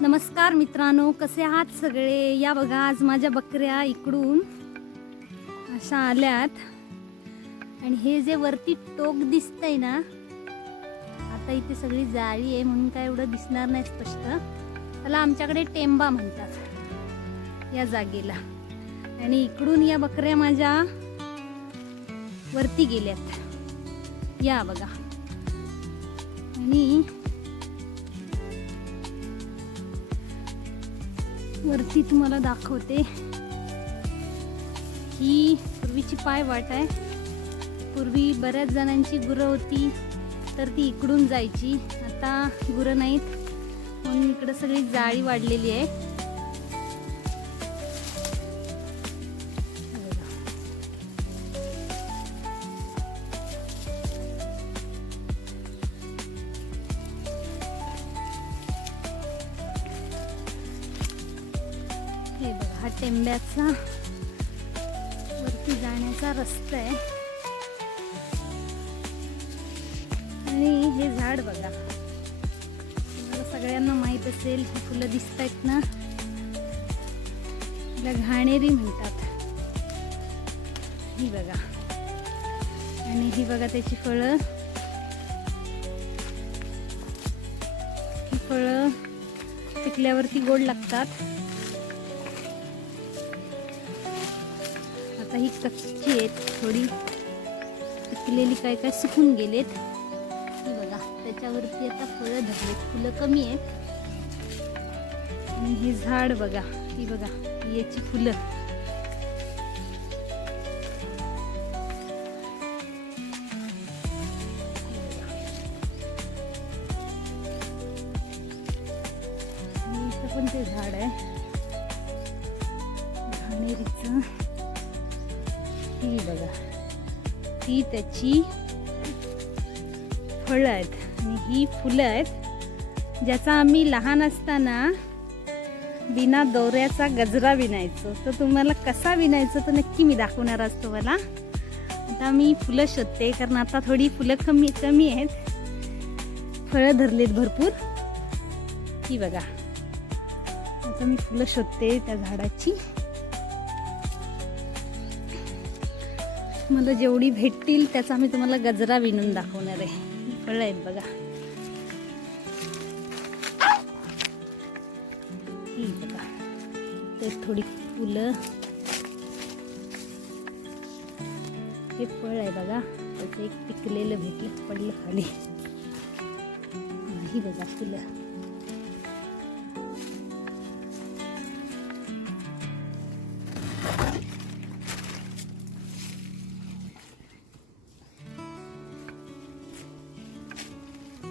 नमस्कार मित्रांनो कसे आहात सगळे? या बघा आज माझ्या बकऱ्या इकडून अशा आल्यात. आणि हे जे वरती टोक दिसतंय ना आता इथे सगळी जाळी आहे म्हणून काय एवढं दिसणार नाही स्पष्ट. त्याला आमच्याकडे टेंबा म्हणतात या जागेला. आणि इकडून या बकऱ्या माझ्या वरती गेल्यात. या बघा. आणि वरती तुम्हाला दाखवते. ही पूर्वीची पाय वाट आहे. पूर्वी बऱ्याच जणांची गुरं होती तर ती इकडून जायची. आता गुरं नाहीत म्हणून इकडं सगळी जाळी वाढलेली आहे. टेंब्याचा वरती जाण्याचा रस्ता आहे. आणि हे झाड बघा. तुम्हाला सगळ्यांना माहीत असेल ही फुलं दिसत आहेत ना? तिला घाणेरी म्हणतात. ही बघा. आणि ही बघा त्याची फळं. ही फळं पिकल्यावरती गोड लागतात. आता ही कच्ची आहेत थोडी पिकलेली काय काय सुकून गेलेत. ही बघा त्याच्यावरती आता फळं धरलेत. फुलं कमी आहेत. आणि हे झाड बघा ही बघा याची फुलं. पण ते झाड आहे. घाणेरीचं ही बघा ती त्याची फळं आहेत आणि ही फुलं आहेत ज्याचा आम्ही लहान असताना बिना दोऱ्याचा गजरा विणायचो तर तुम्हाला कसा विणायचो तर नक्की मी दाखवणार असतो मला आता मी फुलं शोधते कारण आता थोडी फुलं कमी कमी आहेत फळं धरलेत भरपूर ही बघा आता मी फुलं शोधते त्या झाडाची मला जेवढी भेटतील त्याचा मी तुम्हाला गजरा विणून दाखवणार आहे. ही फळं आहेत बघा. ही बघा. ते थोडी फुलं. हे फळ आहे बघा. त्याचं एक पिकलेलं भेटलं पडलं खाली. ही बघा फुलं.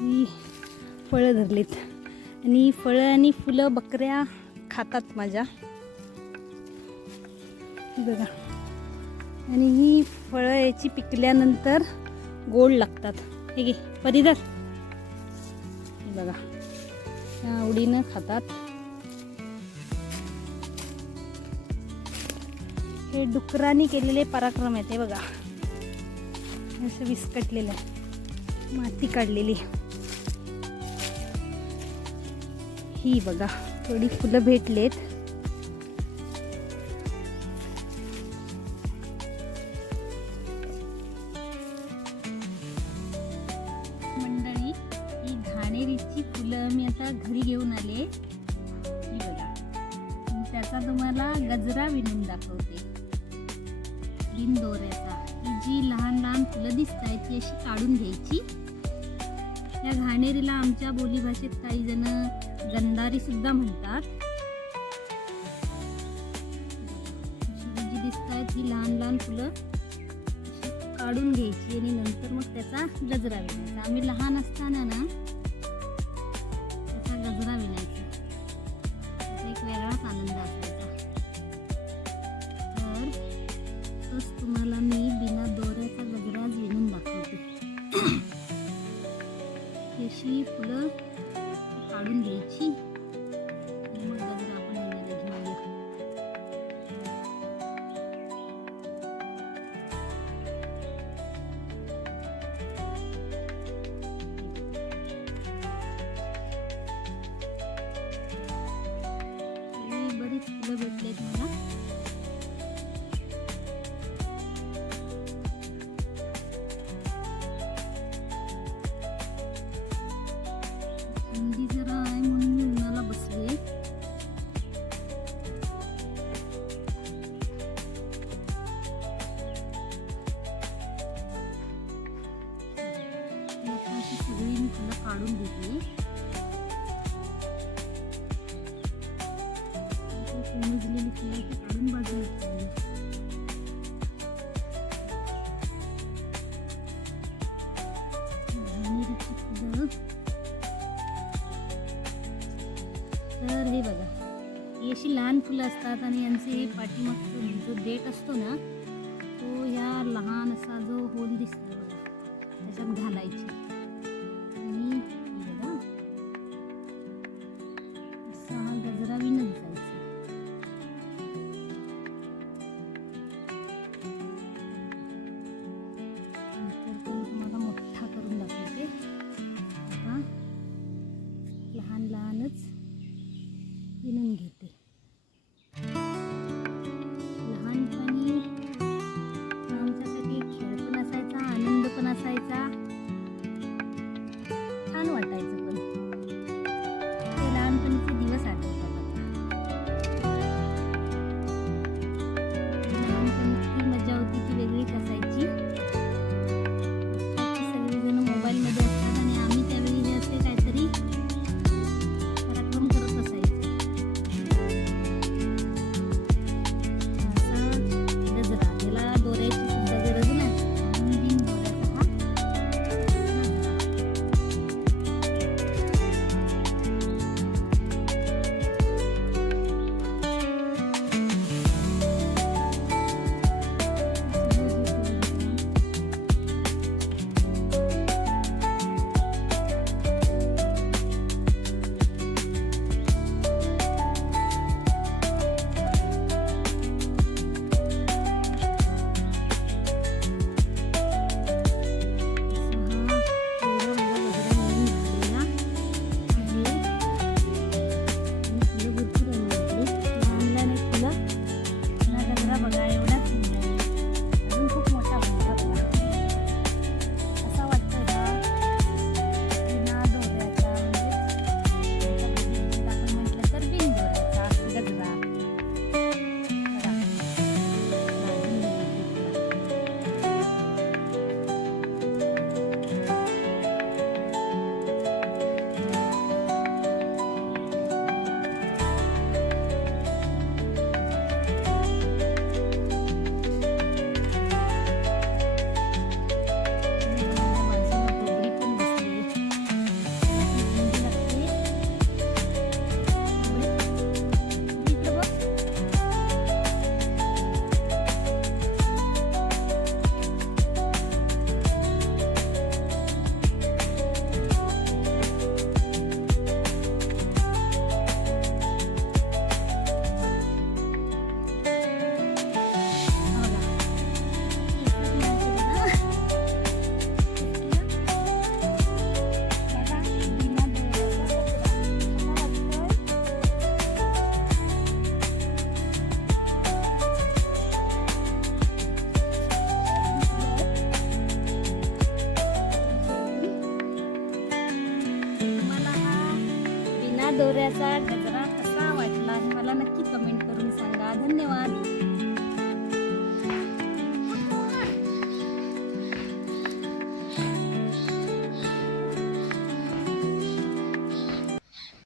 ही फळं धरलीत. आणि फळं आणि फुलं बकऱ्या खातात माझ्या. बघा. आणि ही फळं याची पिकल्यानंतर गोड लागतात. हे घे परिधर बघा. आवडीनं खातात. हे डुकरांनी केलेले पराक्रम आहेत हे बघा. असं विस्कटलेलं आहे. माती काढलेली. ही बघा थोडी फुलं भेटलेत. मंडळी ही घाणेरीची फुलं मी आता घरी घेऊन आले. ही बघा त्याचा तुम्हाला गजरा विणून दाखवते. बिन दोऱ्याचा. ही जी लहान लहान फुलं दिसत आहेत ती अशी काढून घ्यायची. या घाणेरीला आमच्या बोलीभाषेत काही जण गंधारी सुद्धा म्हणतात. जी दिसत आहेत ही लहान लहान फुलं काढून घ्यायची आणि नंतर मग त्याचा गजरा विणायचा. आम्ही लहान असताना ना त्याचा गजरा विणायचा. एक वेगळाच आनंद असतो. आता कोमेजलेली ती काढून बाजूला ठेवली तर हे बघा ही अशी लहान फुलं असतात आणि यांचे हे पाठीमागचं जो देठ असतो ना तो ह्या लहान असा जो होल दिसतो त्याच्यात घालायची. दोऱ्याचा गजरा कसा वाटला हे मला नक्की कमेंट करून सांगा. धन्यवाद.